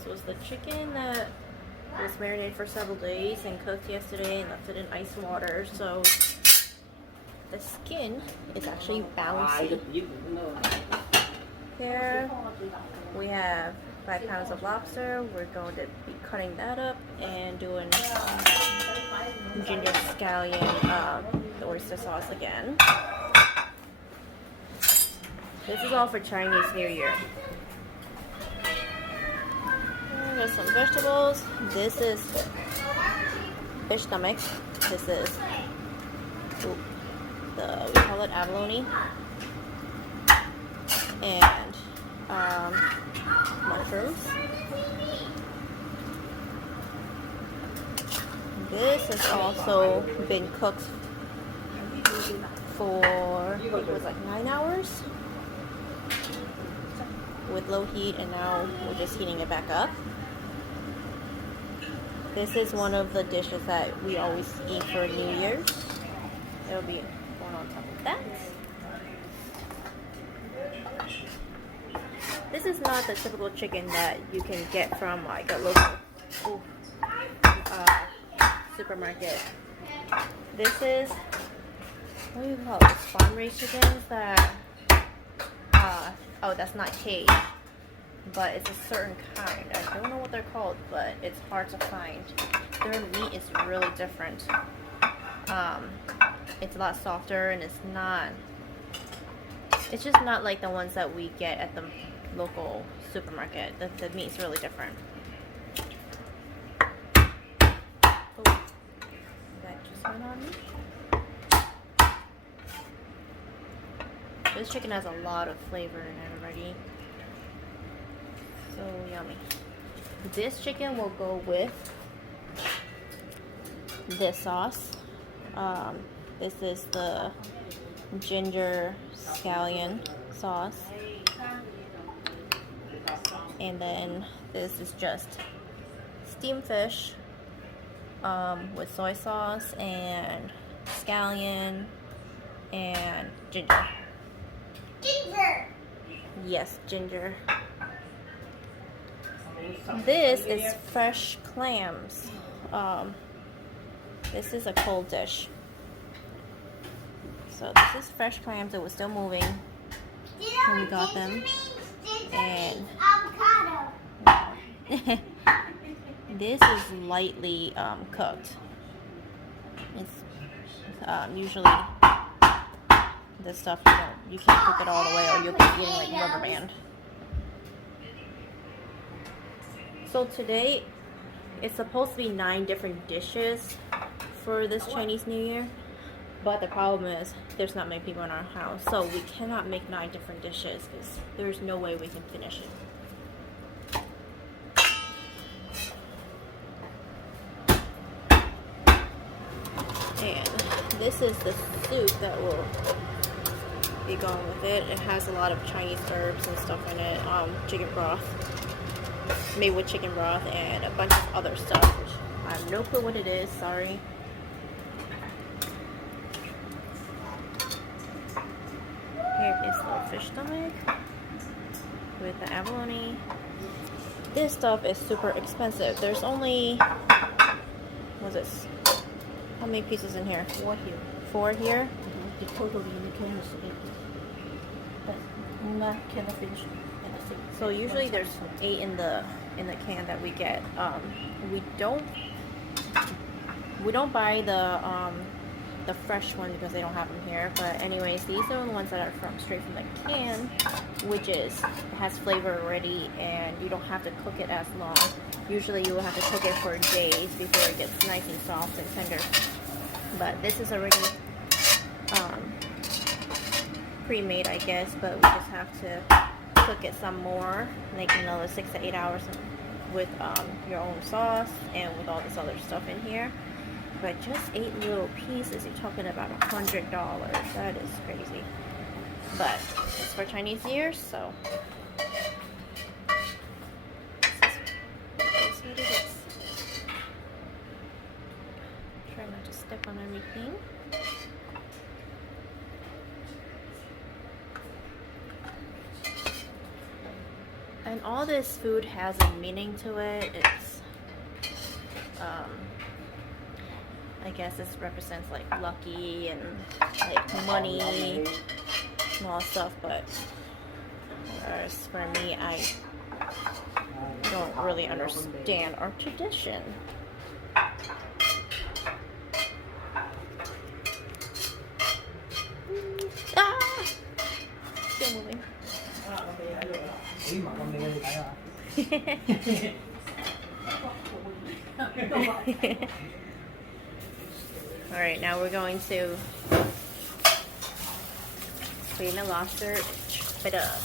This was the chicken that was marinated for several days and cooked yesterday and left it in ice water. So the skin is actually bouncy. Here we have 5 pounds of lobster. We're going to be cutting that up and doing ginger scallion, the oyster sauce again. This is all for Chinese New Year. There's some vegetables. This is fish stomach. This is we call it abalone. And mushrooms. This has also been cooked for, I think it was like 9 hours with low heat, and now we're just heating it back up. This is one of the dishes that we always eat for New Year's. It'll be one on top of that. This is not the typical chicken that you can get from like a local supermarket. This is, what do you call it? Farm-raised chickens that, oh, that's not caged, but it's a certain kind. I don't know what they're called, but it's hard to find. Their meat is really different. It's a lot softer, and it's just not like the ones that we get at the local supermarket. The meat's really different. Oh, that just went on me. This chicken has a lot of flavor in it already. So yummy. This chicken will go with this sauce. This is the ginger scallion sauce. And then this is just steamed fish with soy sauce and scallion and ginger. Ginger! Yes, ginger. This is fresh clams. This is a cold dish. So this is fresh clams that were still moving when we got them. And this is lightly cooked. It's usually this stuff you can't cook it all the way, or you'll be eating like rubber band. So today it's supposed to be 9 different dishes for this Chinese New Year, but the problem is there's not many people in our house, so we cannot make 9 different dishes because there's no way we can finish it. And this is the soup that will be going with it. It has a lot of Chinese herbs and stuff in it. Chicken broth, made with chicken broth, and a bunch of other stuff, which I have no clue what it is. Sorry. Here is the fish stomach with the abalone. This stuff is super expensive. There's only, what's this? How many pieces in here? 4 here. 4 here? The total in the can is 8. But cannot finish anything. So usually there's 8 in the can that we get. We don't buy the fresh one because they don't have them here. But anyways, these are the ones that are straight from the can, which has flavor already, and you don't have to cook it as long. Usually you will have to cook it for days before it gets nice and soft and tender. But this is already pre-made, I guess, but we just have to cook it some more, like another 6 to 8 hours with your own sauce and with all this other stuff in here. But just 8 little pieces, you're talking about $100. That is crazy. But it's for Chinese New Year, so this is what it is. Try not to step on everything. And all this food has a meaning to it. It's, I guess this represents like lucky and like money and all stuff, but as for me, I don't really understand our tradition. Ah! Still moving. Alright, now we're going to clean the lobster, chop it up.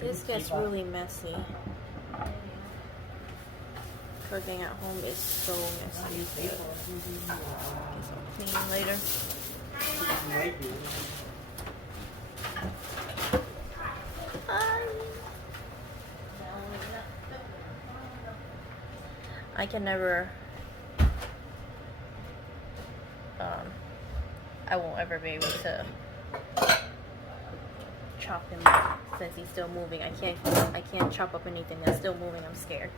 This gets really messy. Cooking at home is so messy. Get some clean later. I can never I won't ever be able to chop him up since he's still moving. I can't chop up anything that's still moving. I'm scared.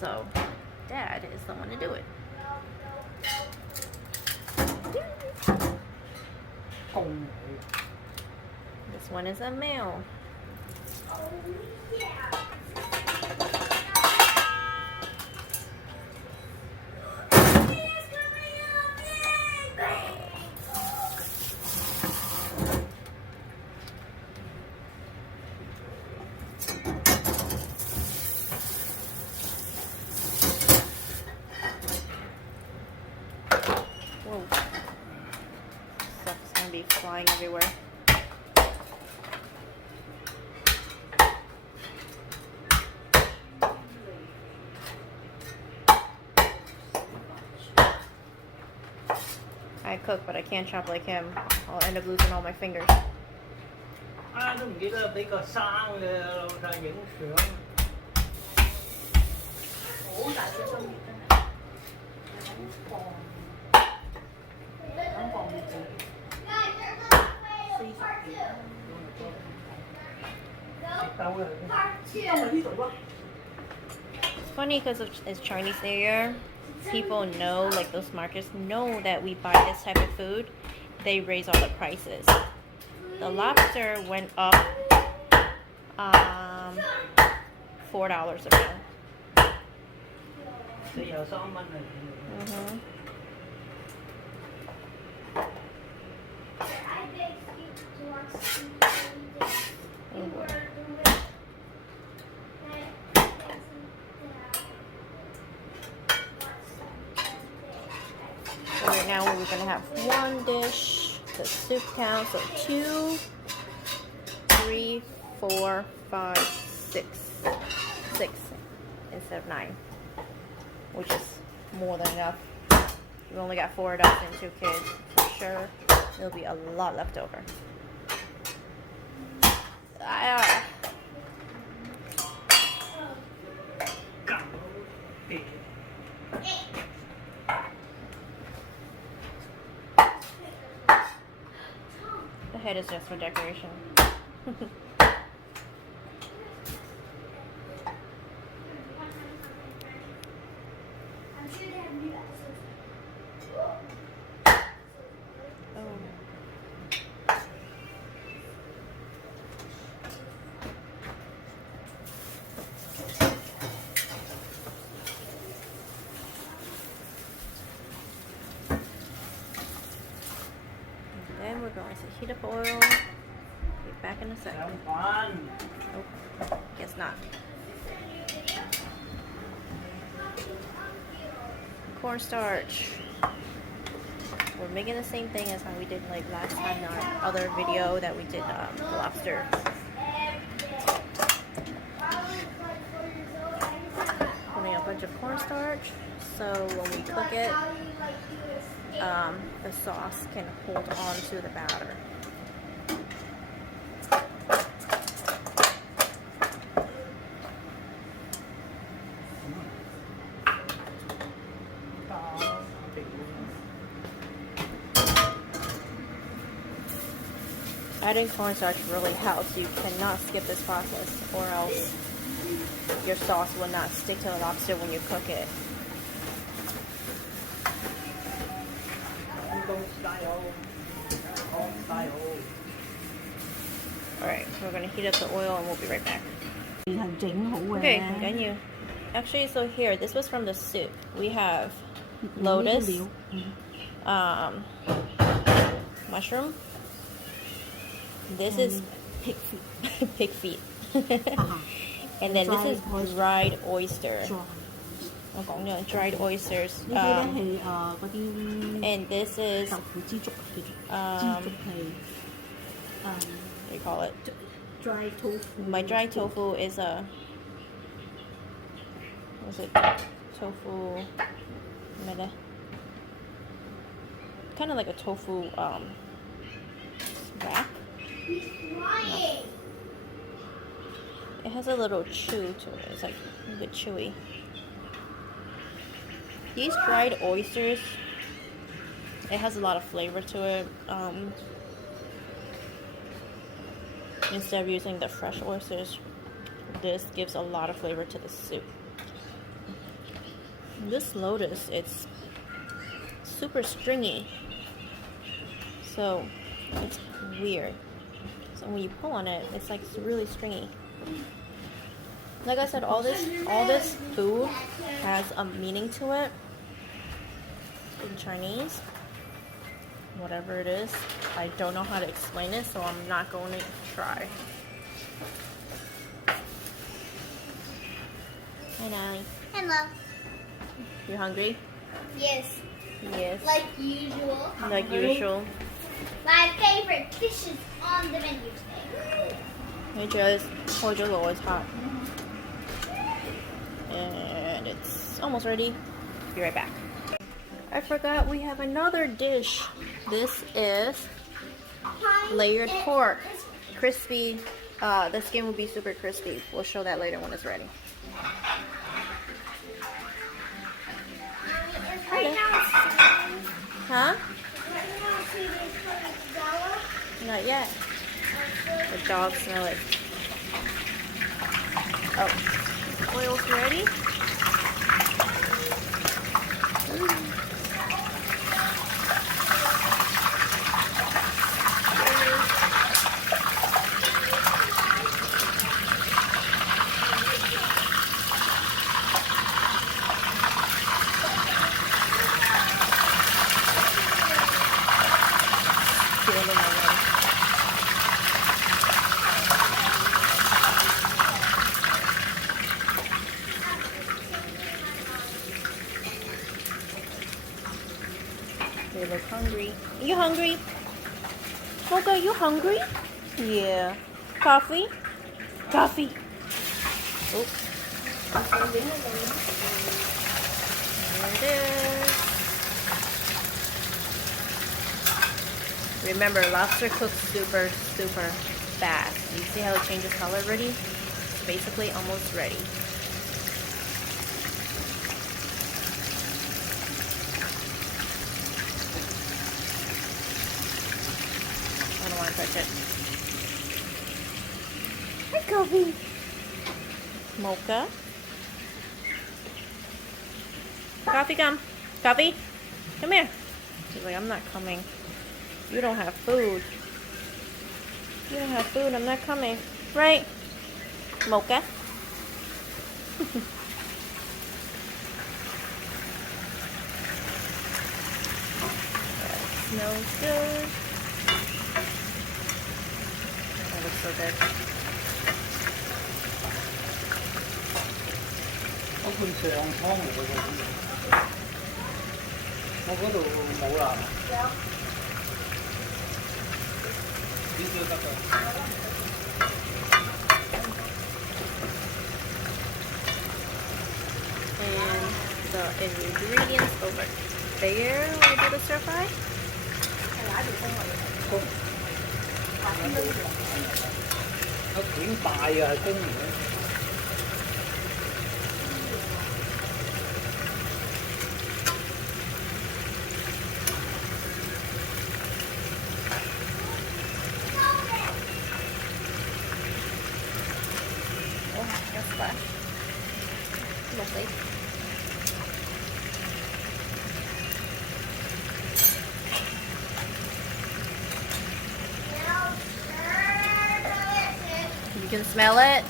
So Dad is the one to do it. This one is a male. Whoa. Stuff's gonna be flying everywhere. I cook, but I can't chop like him. I'll end up losing all my fingers. Đừng nghĩ là bây giờ xa ra những sữa. It's funny because it's Chinese New Year. People know, like those markets know that we buy this type of food. They raise all the prices. The lobster went up $4 a pound. Mm-hmm. Oh boy. So right now we're gonna have one dish, the soup count, so 2, 3, 4, 5, 6 instead of 9, which is more than enough. We only got 4 adults and 2 kids. For sure, there'll be a lot left over. The head is just for decoration. Then we're going to heat up oil. Be back in a second. Oh, guess not. Cornstarch. We're making the same thing as how we did like last time in our other video that we did lobster. Putting a bunch bunch of cornstarch, so when we cook it, the sauce can hold on to the batter. Adding cornstarch really helps. You cannot skip this process, or else your sauce will not stick to the lobster when you cook it. Alright, so we're going to heat up the oil and we'll be right back. Okay, continue. Actually, so here, this was from the soup. We have lotus, mushroom. This is pig feet. pig feet. And then this is dried oyster. Dried oysters. And this is what do you call it? Dried tofu. My dried tofu is a what's it? Tofu kind of like a tofu wrap. No. It has a little chew to it. It's like a bit chewy. These dried oysters, it has a lot of flavor to it. Instead of using the fresh oysters, this gives a lot of flavor to the soup. This lotus, it's super stringy, so it's weird. So when you pull on it, it's like it's really stringy. Like I said, all this food has a meaning to it in Chinese. Whatever it is, I don't know how to explain it, so I'm not going to try. Hi, Natalie. Hello. You hungry? Yes. Yes. Like usual. Like usual. My favorite dish is on the menu today. Hey, Joe's cordial always hot. And it's almost ready. Be right back. I forgot we have another dish. This is layered pork. Crispy. The skin will be super crispy. We'll show that later when it's ready. Huh? Not yet. The dogs smell it. Oh, oil's ready. They look hungry. Are you hungry? Mocha, are you hungry? Yeah. Coffee? Coffee. Oh. There it is. Remember, lobster cooks super fast. You see how it changes color already? It's basically almost ready. I don't want to touch it. Hi, Kobe. Mocha. Coffee, come. Coffee, come here. She's like, I'm not coming. You don't have food. You don't have food, I'm not coming. Right? Mocha? That smells good. That looks so good. And the ingredients over there when we do the stir fry. Không. Nó chuyển tài rồi cưng nữa. Oh, that's splash. Lovely. You can smell it?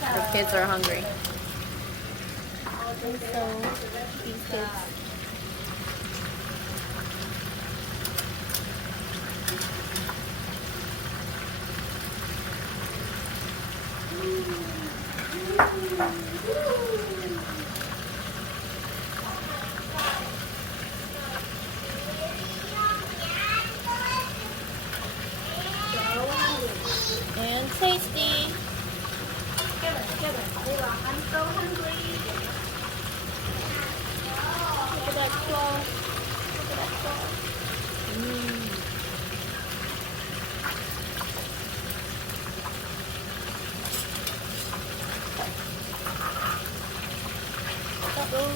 The kids are hungry. So, these kids. And tasty. I'm so hungry. Look at that claw. Look at that claw. Oh.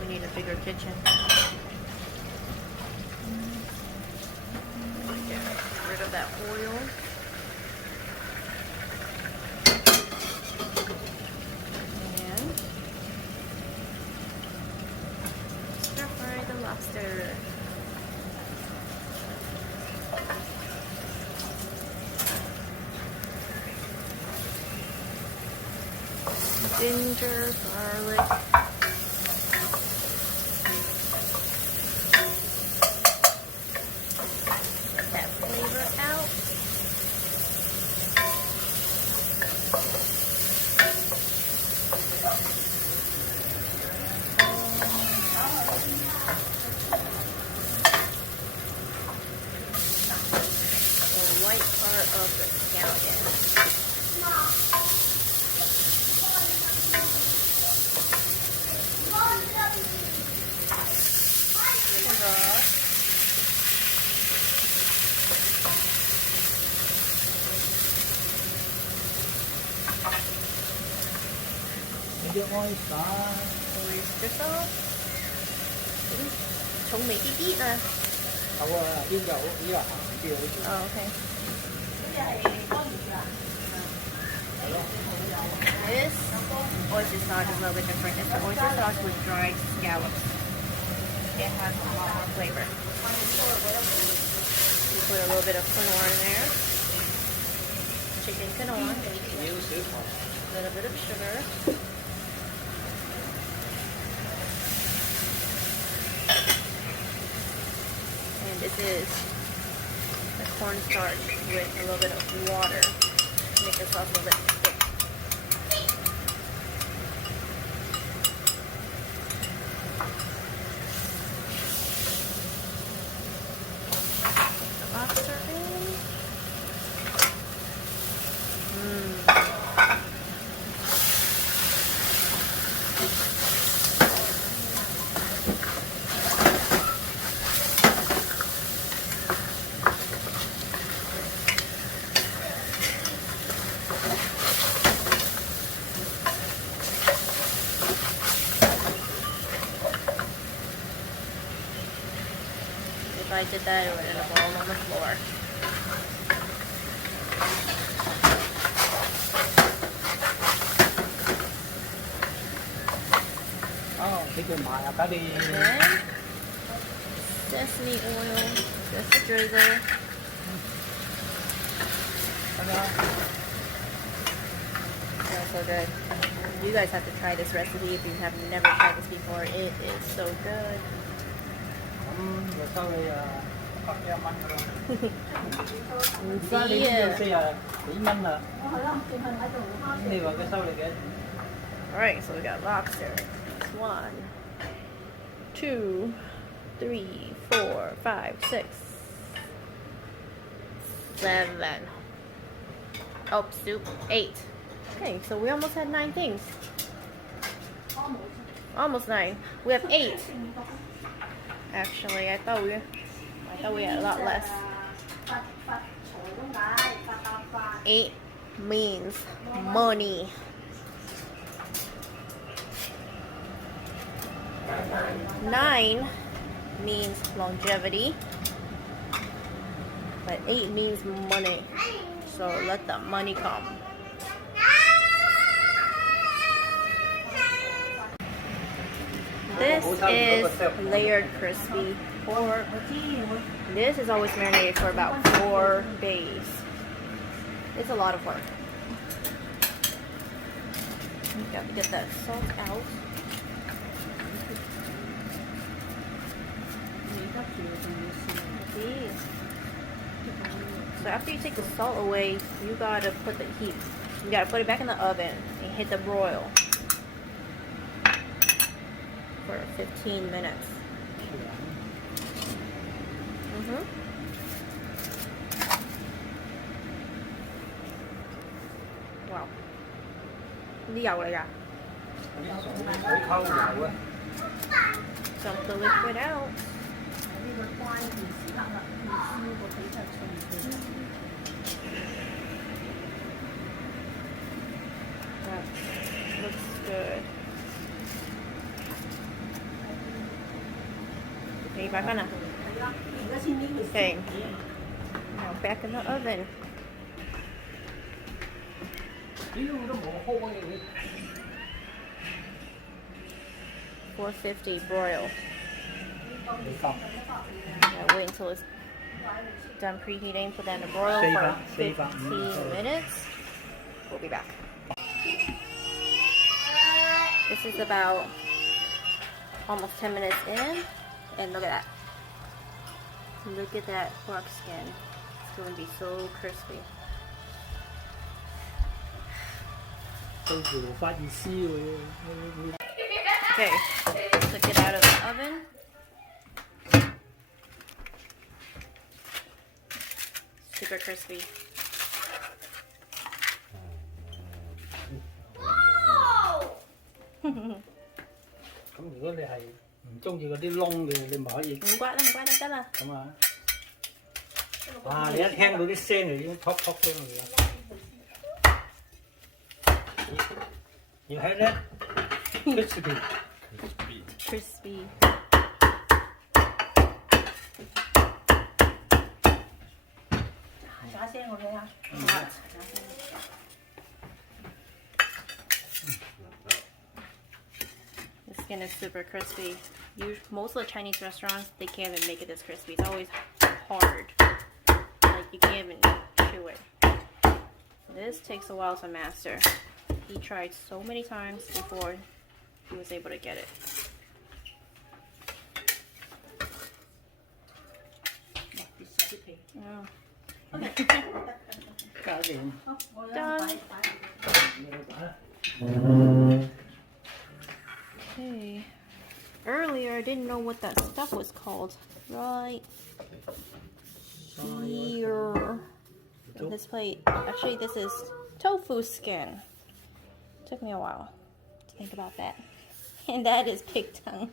We need a bigger kitchen. Get rid of that oil. And stir fry the lobster. Ginger, garlic. Let that flavor out. The white part of the scallion. Những cái oyster. Oyster sauce. Trông mấy tí tí nè. Không có yêu dầu, ý là chiều. Oh, okay. This oyster sauce is a little bit different. It's the oyster sauce with dried scallops. It has a lot more flavor. You put a little bit of quinoa in there. Chicken quinoa. Nhiều sữa thôi. A little bit of sugar. And this is the cornstarch with a little bit of water to make the sauce a little bit thick. Put the lobster in. If I did that, it would end up all on the floor. Đó, cái chân mại cá đi. Then, sesame oil, just a drizzle. so good. You guys have to try this recipe if you have never tried this before. It is so good. Rồi sau này con em ăn rồi. Ra đi Yeah. xe à, chỉ măng là. Đi vào cái sau này kìa. Alright, so we got lobster. 1, 2, 3, 4, 5, 6, 7. Oh, soup. 8. Okay, so we almost had 9 things. Almost 9. We have 8. Actually, I thought we had a lot less. 8 means money. 9 means longevity. But 8 means money. So let the money come. This is layered crispy pork. This is always marinated for about 4 days. It's a lot of work. You got to get that salt out. See? So after you take the salt away, you gotta put the heat. You gotta put it back in the oven and hit the broil for 15 minutes. Wow. Đi dầu này à? Dump the liquid out. That looks good. Okay, back on. Okay. Now back in the oven. Chứ nó bộ khô như vậy. 450 broil. Now wait until it's done preheating. Put that in the broil for 15 minutes. We'll be back. This is about almost 10 minutes in, and look at that. Look at that pork skin. It's going to be so crispy. Okay, took it out of the oven. Super crispy. Không如果你係唔中意嗰啲窿嘅，你咪可以。唔刮啦，唔刮啦，得啦。咁啊！哇！你一聽到啲聲就已經撲撲聲嚟啦。要係咧 crispy。Crispy. Hot. The skin is super crispy. Most of the Chinese restaurants, they can't even make it this crispy. It's always hard. Like you can't even chew it. This takes a while to master. He tried so many times before he was able to get it. Oh. Done. Okay. Earlier, I didn't know what that stuff was called. Right here. On this plate. Actually, this is tofu skin. Took me a while to think about that. And that is pig tongue.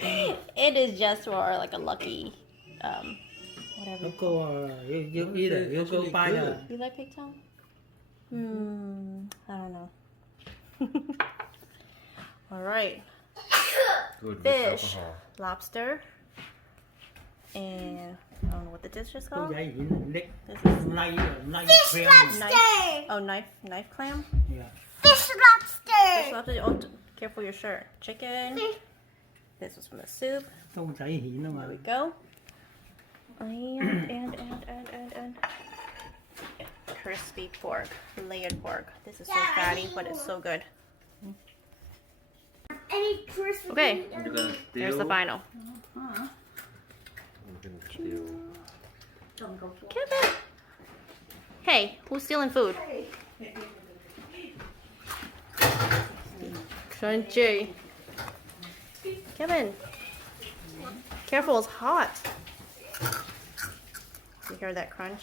It is just for like a lucky, whatever. You like pig tongue? I don't know. All right. Good Fish, lobster, and I don't know what the dish is called. This is Fish lobster! oh, knife clam. Yeah. Fish lobster! Fish lobster. Oh, careful your shirt. Chicken. This was from the soup. Tôm chảy hiển đó mà. There we go. And crispy pork, layered pork. This is so Yeah, I fatty, need but it's more. so good. Any crispy. Okay. You're gonna Here's the steal. final. Hả? You're gonna steal. Chồng cậu phụ. Kevin! Hey, who's stealing food? Crunchy. Kevin, careful, it's hot. You hear that crunch?